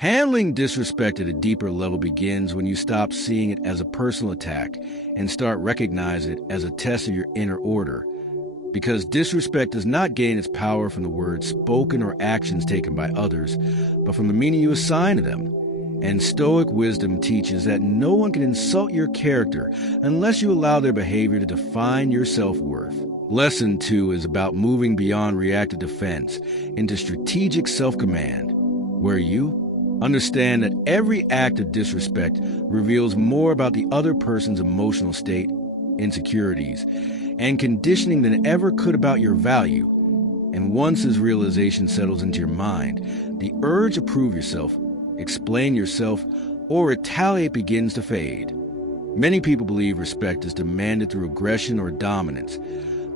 Handling disrespect at a deeper level begins when you stop seeing it as a personal attack and start recognizing it as a test of your inner order. Because disrespect does not gain its power from the words spoken or actions taken by others, but from the meaning you assign to them. And Stoic wisdom teaches that no one can insult your character unless you allow their behavior to define your self-worth. Lesson 2 is about moving beyond reactive defense into strategic self-command, where you understand that every act of disrespect reveals more about the other person's emotional state, insecurities, and conditioning than it ever could about your value. And once this realization settles into your mind, the urge to prove yourself, explain yourself, or retaliate begins to fade. Many people believe respect is demanded through aggression or dominance,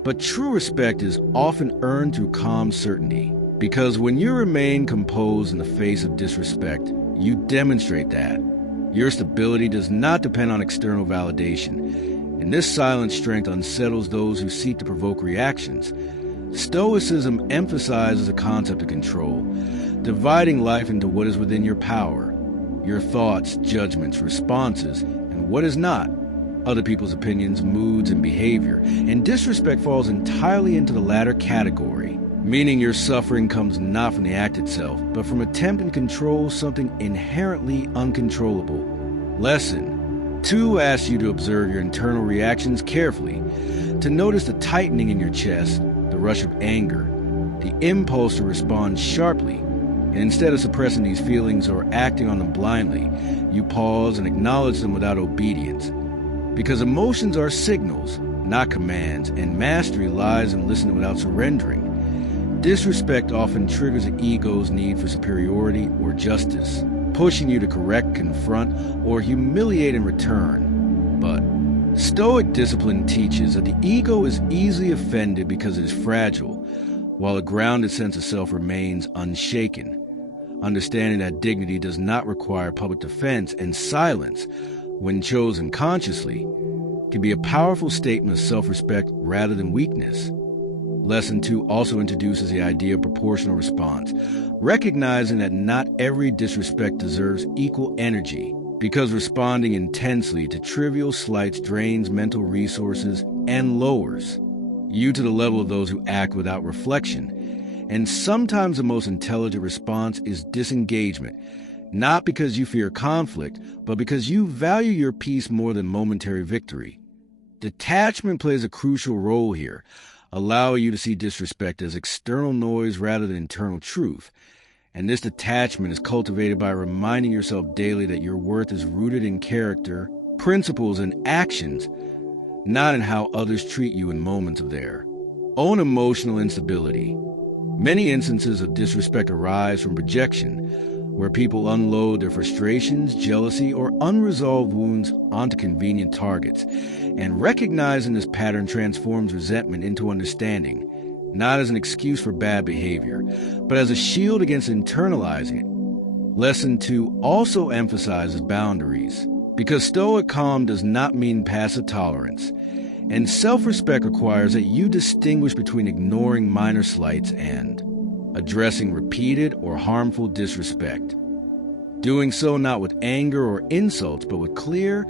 but true respect is often earned through calm certainty. Because when you remain composed in the face of disrespect, you demonstrate that. Your stability does not depend on external validation, and this silent strength unsettles those who seek to provoke reactions. Stoicism emphasizes the concept of control, dividing life into what is within your power, your thoughts, judgments, responses, and what is not, other people's opinions, moods, and behavior. And disrespect falls entirely into the latter category, meaning your suffering comes not from the act itself, but from attempting to control something inherently uncontrollable. Lesson 2 asks you to observe your internal reactions carefully, to notice the tightening in your chest, the rush of anger, the impulse to respond sharply, and instead of suppressing these feelings or acting on them blindly, you pause and acknowledge them without obedience. Because emotions are signals, not commands, and mastery lies in listening without surrendering. Disrespect often triggers the ego's need for superiority or justice, pushing you to correct, confront, or humiliate in return. But Stoic discipline teaches that the ego is easily offended because it is fragile, while a grounded sense of self remains unshaken. Understanding that dignity does not require public defense and silence, when chosen consciously, can be a powerful statement of self-respect rather than weakness. Lesson 2 also introduces the idea of proportional response, recognizing that not every disrespect deserves equal energy, because responding intensely to trivial slights drains mental resources and lowers you to the level of those who act without reflection. And sometimes the most intelligent response is disengagement, not because you fear conflict, but because you value your peace more than momentary victory. Detachment plays a crucial role here, allowing you to see disrespect as external noise rather than internal truth. And this detachment is cultivated by reminding yourself daily that your worth is rooted in character, principles, and actions, not in how others treat you in moments of their own emotional instability. Many instances of disrespect arise from projection, where people unload their frustrations, jealousy, or unresolved wounds onto convenient targets. And recognizing this pattern transforms resentment into understanding, not as an excuse for bad behavior, but as a shield against internalizing it. Lesson 2 also emphasizes boundaries, because Stoic calm does not mean passive tolerance, and self-respect requires that you distinguish between ignoring minor slights and addressing repeated or harmful disrespect. Doing so not with anger or insults, but with clear,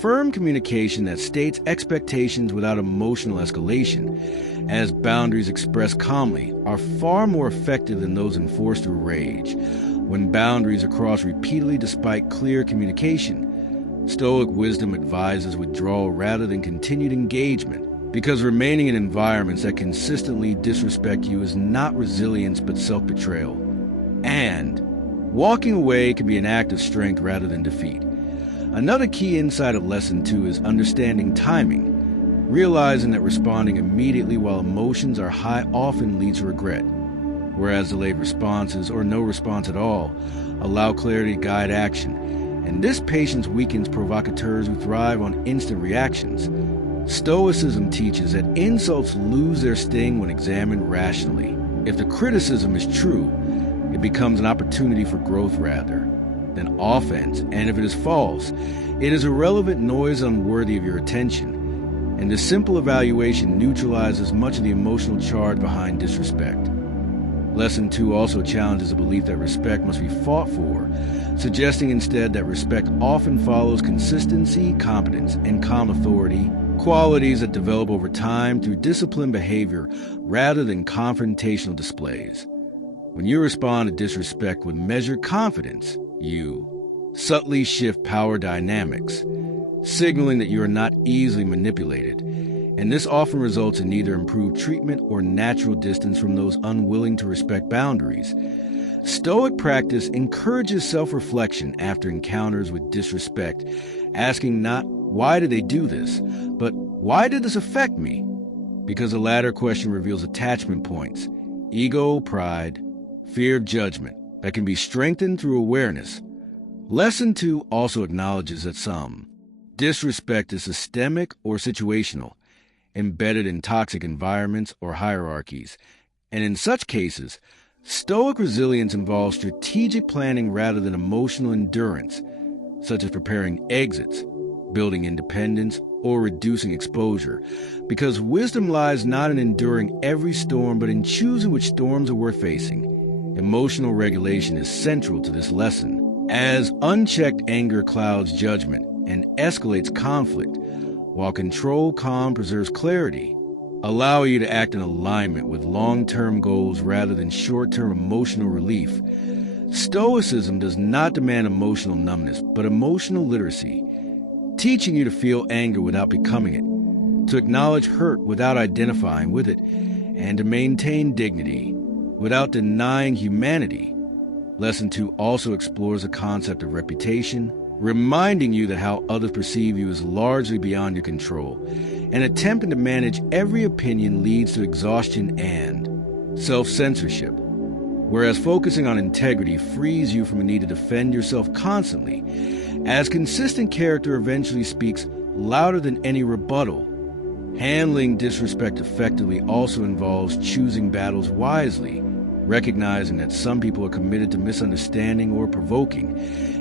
firm communication that states expectations without emotional escalation, as boundaries expressed calmly are far more effective than those enforced through rage. When boundaries are crossed repeatedly despite clear communication, Stoic wisdom advises withdrawal rather than continued engagement, because remaining in environments that consistently disrespect you is not resilience but self-betrayal. And walking away can be an act of strength rather than defeat. Another key insight of Lesson 2 is understanding timing, realizing that responding immediately while emotions are high often leads to regret, whereas delayed responses, or no response at all, allow clarity to guide action. And this patience weakens provocateurs who thrive on instant reactions. Stoicism teaches that insults lose their sting when examined rationally. If the criticism is true, it becomes an opportunity for growth rather than offense. And if it is false, it is irrelevant noise unworthy of your attention. And this simple evaluation neutralizes much of the emotional charge behind disrespect. Lesson 2 also challenges the belief that respect must be fought for, suggesting instead that respect often follows consistency, competence, and calm authority, qualities that develop over time through disciplined behavior rather than confrontational displays. When you respond to disrespect with measured confidence, you subtly shift power dynamics, signaling that you are not easily manipulated, and this often results in neither improved treatment or natural distance from those unwilling to respect boundaries. Stoic practice encourages self-reflection after encounters with disrespect, asking not why did they do this, but why did this affect me? Because the latter question reveals attachment points, ego, pride, fear of judgment that can be strengthened through awareness. Lesson 2 also acknowledges that some disrespect is systemic or situational, embedded in toxic environments or hierarchies, and in such cases, Stoic resilience involves strategic planning rather than emotional endurance, such as preparing exits, building independence, or reducing exposure, because wisdom lies not in enduring every storm but in choosing which storms are worth facing. Emotional regulation is central to this lesson, as unchecked anger clouds judgment and escalates conflict, while controlled calm preserves clarity, allowing you to act in alignment with long-term goals rather than short-term emotional relief. Stoicism does not demand emotional numbness, but emotional literacy, teaching you to feel anger without becoming it, to acknowledge hurt without identifying with it, and to maintain dignity without denying humanity. Lesson 2 also explores the concept of reputation, reminding you that how others perceive you is largely beyond your control, and attempting to manage every opinion leads to exhaustion and self-censorship, whereas focusing on integrity frees you from a need to defend yourself constantly, as consistent character eventually speaks louder than any rebuttal. Handling disrespect effectively also involves choosing battles wisely, recognizing that some people are committed to misunderstanding or provoking,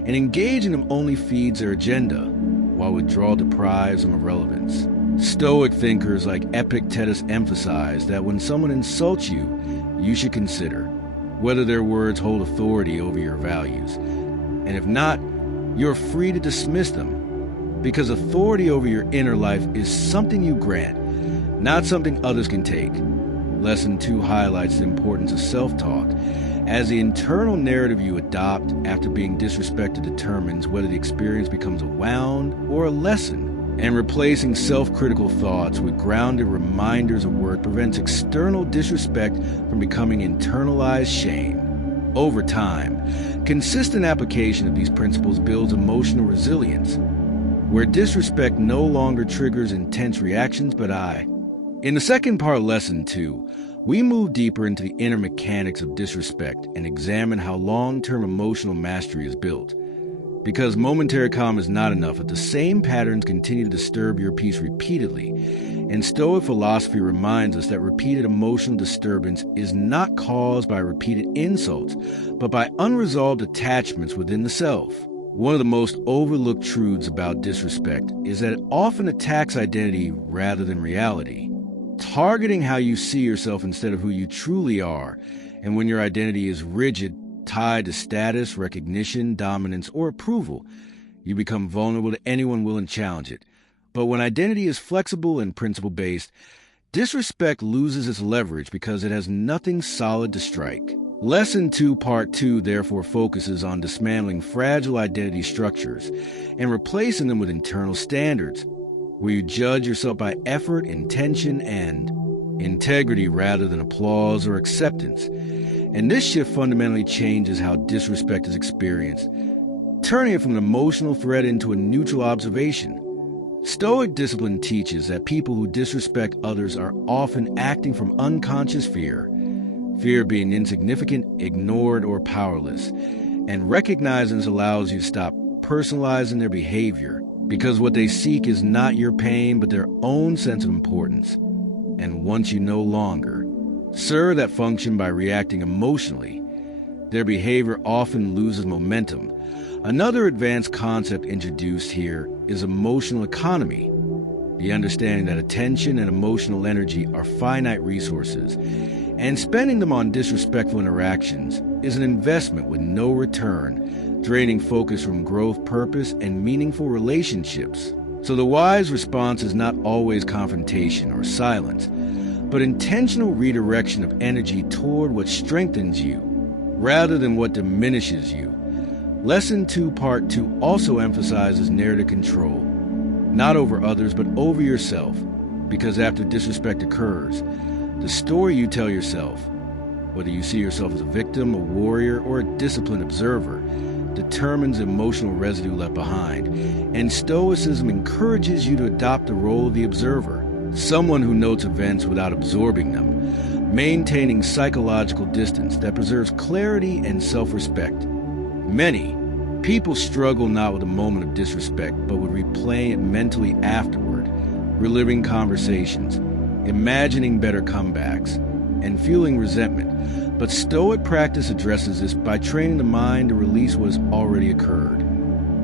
and engaging them only feeds their agenda, while withdrawal deprives them of relevance. Stoic thinkers like Epictetus emphasize that when someone insults you, you should consider whether their words hold authority over your values, and if not, you're free to dismiss them, because authority over your inner life is something you grant, not something others can take. Lesson 2 highlights the importance of self-talk, as the internal narrative you adopt after being disrespected determines whether the experience becomes a wound or a lesson, and replacing self-critical thoughts with grounded reminders of worth prevents external disrespect from becoming internalized shame. Over time, consistent application of these principles builds emotional resilience, where disrespect no longer triggers intense reactions but In the second part of Lesson 2, we move deeper into the inner mechanics of disrespect and examine how long-term emotional mastery is built. Because momentary calm is not enough if the same patterns continue to disturb your peace repeatedly, and Stoic philosophy reminds us that repeated emotional disturbance is not caused by repeated insults, but by unresolved attachments within the self. One of the most overlooked truths about disrespect is that it often attacks identity rather than reality, targeting how you see yourself instead of who you truly are. And when your identity is rigid, tied to status, recognition, dominance, or approval, you become vulnerable to anyone willing to challenge it. But when identity is flexible and principle-based, disrespect loses its leverage because it has nothing solid to strike. Lesson 2, Part 2, therefore focuses on dismantling fragile identity structures and replacing them with internal standards, where you judge yourself by effort, intention, and integrity rather than applause or acceptance. And this shift fundamentally changes how disrespect is experienced, turning it from an emotional threat into a neutral observation. Stoic discipline teaches that people who disrespect others are often acting from unconscious fear of being insignificant, ignored, or powerless, and recognizing this allows you to stop personalizing their behavior, because what they seek is not your pain but their own sense of importance. And once you no longer serve that function by reacting emotionally, their behavior often loses momentum. Another advanced concept introduced here is emotional economy, the understanding that attention and emotional energy are finite resources, and spending them on disrespectful interactions is an investment with no return, draining focus from growth, purpose, and meaningful relationships. So the wise response is not always confrontation or silence, but intentional redirection of energy toward what strengthens you, rather than what diminishes you. Lesson 2, Part 2 also emphasizes narrative control, not over others, but over yourself, because after disrespect occurs, the story you tell yourself, whether you see yourself as a victim, a warrior, or a disciplined observer, determines the emotional residue left behind, and Stoicism encourages you to adopt the role of the observer, someone who notes events without absorbing them, maintaining psychological distance that preserves clarity and self-respect. Many people struggle not with a moment of disrespect, but with replaying it mentally afterward, reliving conversations, imagining better comebacks, and feeling resentment. But Stoic practice addresses this by training the mind to release what has already occurred,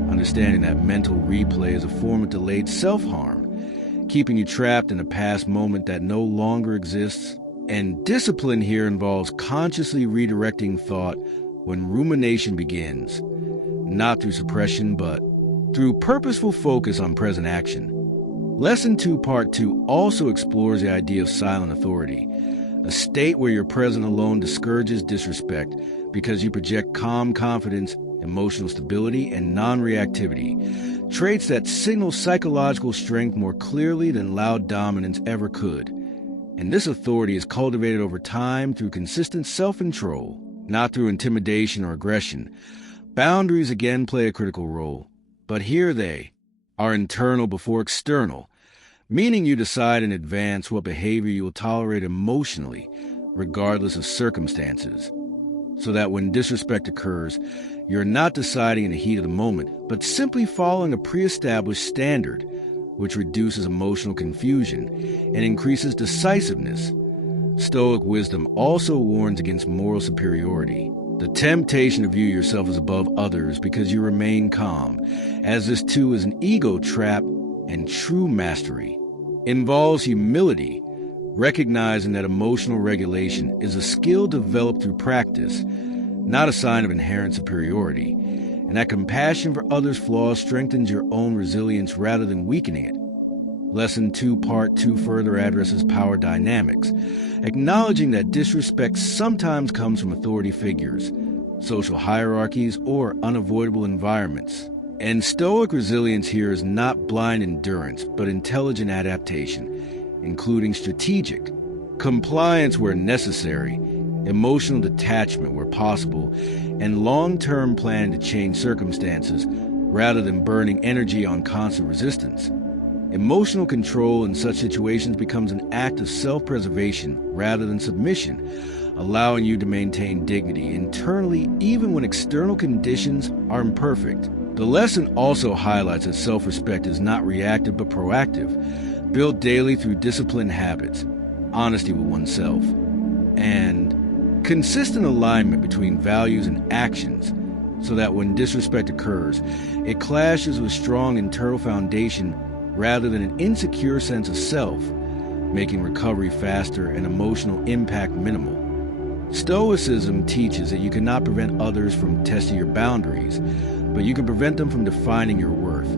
understanding that mental replay is a form of delayed self-harm, keeping you trapped in a past moment that no longer exists. And discipline here involves consciously redirecting thought when rumination begins, not through suppression, but through purposeful focus on present action. Lesson 2, Part 2 also explores the idea of silent authority, a state where your presence alone discourages disrespect because you project calm confidence, emotional stability, and non-reactivity, traits that signal psychological strength more clearly than loud dominance ever could. And this authority is cultivated over time through consistent self-control, not through intimidation or aggression. Boundaries again play a critical role, but here they are internal before external, meaning you decide in advance what behavior you will tolerate emotionally, regardless of circumstances, so that when disrespect occurs, you're not deciding in the heat of the moment, but simply following a pre-established standard, which reduces emotional confusion and increases decisiveness. Stoic wisdom also warns against moral superiority, the temptation to view yourself as above others because you remain calm, as this too is an ego trap, and true mastery involves humility, recognizing that emotional regulation is a skill developed through practice, not a sign of inherent superiority, and that compassion for others' flaws strengthens your own resilience rather than weakening it. Lesson 2, Part 2 further addresses power dynamics, acknowledging that disrespect sometimes comes from authority figures, social hierarchies, or unavoidable environments. And Stoic resilience here is not blind endurance, but intelligent adaptation, including strategic compliance where necessary, emotional detachment where possible, and long-term planning to change circumstances rather than burning energy on constant resistance. Emotional control in such situations becomes an act of self-preservation rather than submission, allowing you to maintain dignity internally even when external conditions are imperfect. The lesson also highlights that self-respect is not reactive but proactive, built daily through disciplined habits, honesty with oneself, and consistent alignment between values and actions, so that when disrespect occurs, it clashes with strong internal foundation rather than an insecure sense of self, making recovery faster and emotional impact minimal. Stoicism teaches that you cannot prevent others from testing your boundaries, but you can prevent them from defining your worth.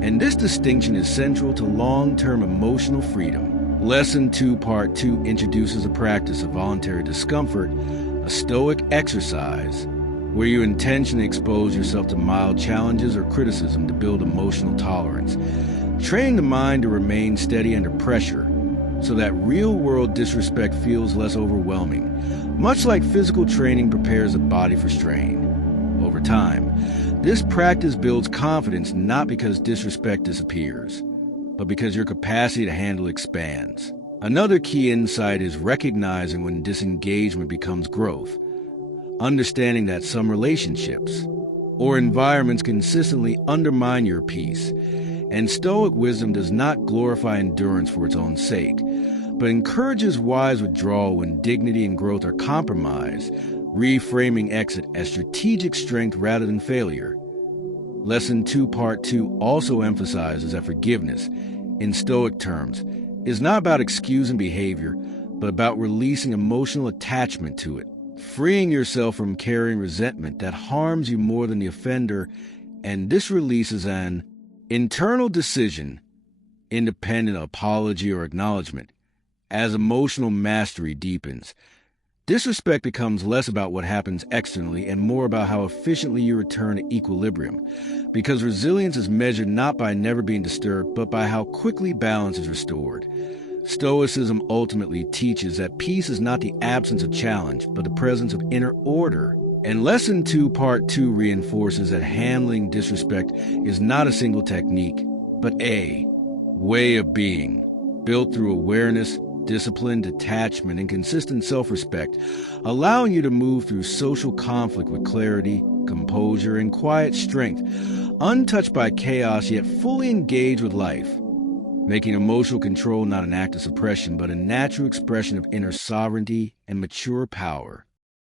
And this distinction is central to long-term emotional freedom. Lesson 2, Part 2 introduces a practice of voluntary discomfort, a Stoic exercise, where you intentionally expose yourself to mild challenges or criticism to build emotional tolerance, training the mind to remain steady under pressure so that real-world disrespect feels less overwhelming, much like physical training prepares the body for strain. Over time, this practice builds confidence not because disrespect disappears, but because your capacity to handle expands. Another key insight is recognizing when disengagement becomes growth, understanding that some relationships or environments consistently undermine your peace, and Stoic wisdom does not glorify endurance for its own sake, but encourages wise withdrawal when dignity and growth are compromised, reframing exit as strategic strength rather than failure. Lesson 2, Part 2 also emphasizes that forgiveness, in Stoic terms, is not about excusing behavior, but about releasing emotional attachment to it. freeing yourself from carrying resentment that harms you more than the offender, and this releases an internal decision, independent of apology or acknowledgement. As emotional mastery deepens, disrespect becomes less about what happens externally and more about how efficiently you return to equilibrium, because resilience is measured not by never being disturbed, but by how quickly balance is restored. Stoicism ultimately teaches that peace is not the absence of challenge, but the presence of inner order. And Lesson 2, Part 2 reinforces that handling disrespect is not a single technique, but a way of being, built through awareness, discipline, detachment, and consistent self-respect, allowing you to move through social conflict with clarity, composure, and quiet strength, untouched by chaos yet fully engaged with life, making emotional control not an act of suppression, but a natural expression of inner sovereignty and mature power.